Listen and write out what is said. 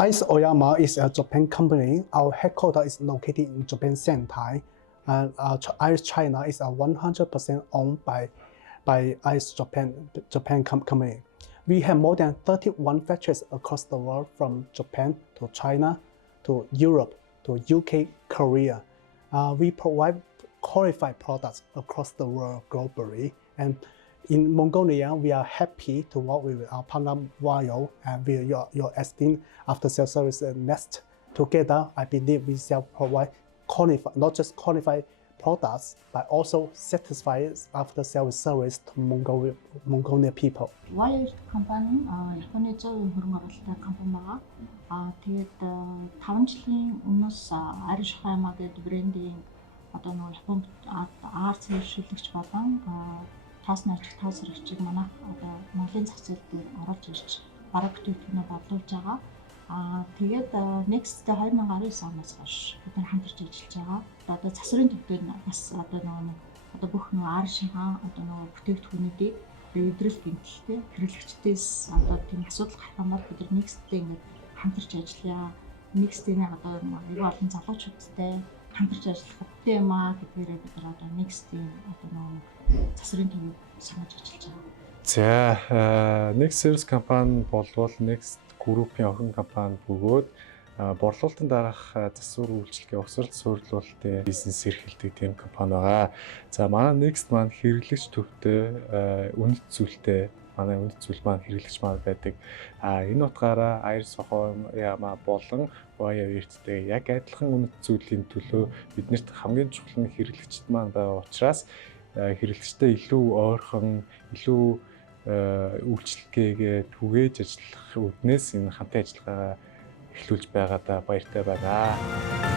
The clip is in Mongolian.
Ice Oyama is a Japan company. Our headquarters is located in Japan Sentai, and Ice China is 100% owned by Ice Japan company. We have more than 31 factories across the world, from Japan to China, to Europe, to UK, Korea. We provide qualified products across the world globally. And in Mongolia, we are happy to work with our partner Vayo and with your esteemed after-sales service Nest. Together, I believe we shall provide not just qualified products, but also satisfy after-sales service to Mongolian people. Vayo компани Японы 100% хөрөнгө оруулалттай компани байгаа. Тэгээд 5 жилийн өмнөөс Irish Oyama гэдэг брендийн одоо нөгөө Японд арт зөвшөөрлөгч болон таасны ажиг таас хэрэгчийг манайх одоо Монголын зах зээл дээр оруулж ирж бараг бүтээгдэхүүнээ бодлуулж байгаа. Тэгээд Next 2019 оноос хойш бид нар хамтарч ажиллаж байгаа. Одоо засварын төвтэй бас одоо нөгөө бүх нөгөө аршинхан одоо нөгөө бүтээгдэхүүнүүдийг эвдрэл гэмтэлтэй хэрэглэгчдээс одоо тийм асуудал гарах юм бол бид нар Next-тэй ингээд хамтарч ажиллая. Next-ийн одоо аюул олон залуучуудтай хамтарч ажиллах хэрэгтэй юм аа гэдгээрээ бид нар одоо Next-ийн одоо нөгөө засварын төвийг санаж ажиллаж байгаа. За, Next Service компани болвол Next Group-ийн охин компани бөгөөд борлуулалтын дараах засвар үйлчилгээ угсрал суурилуулалтын бизнес эрхэлдэг тийм компани байгаа. За, манай Next маань хэрэглэгч төвтэй үнэт зүйлтэй манай үнэт зүйл маань хэрэглэгч маань байдаг. Энэ утгаараа Ice Oyama болон Vayo эрдтэй яг адилхан үнэт зүйлийн төлөө биднэрт хамгийн чухал нь хэрэглэгчд маань байгаа учраас хэрэглэгчтэй илүү ойрхон, илүү үйлчлэгээгээ түгээж ажиллах үүднээс энэ хамтын ажиллагаагаа эхлүүлж байгаадаа баяртай байна.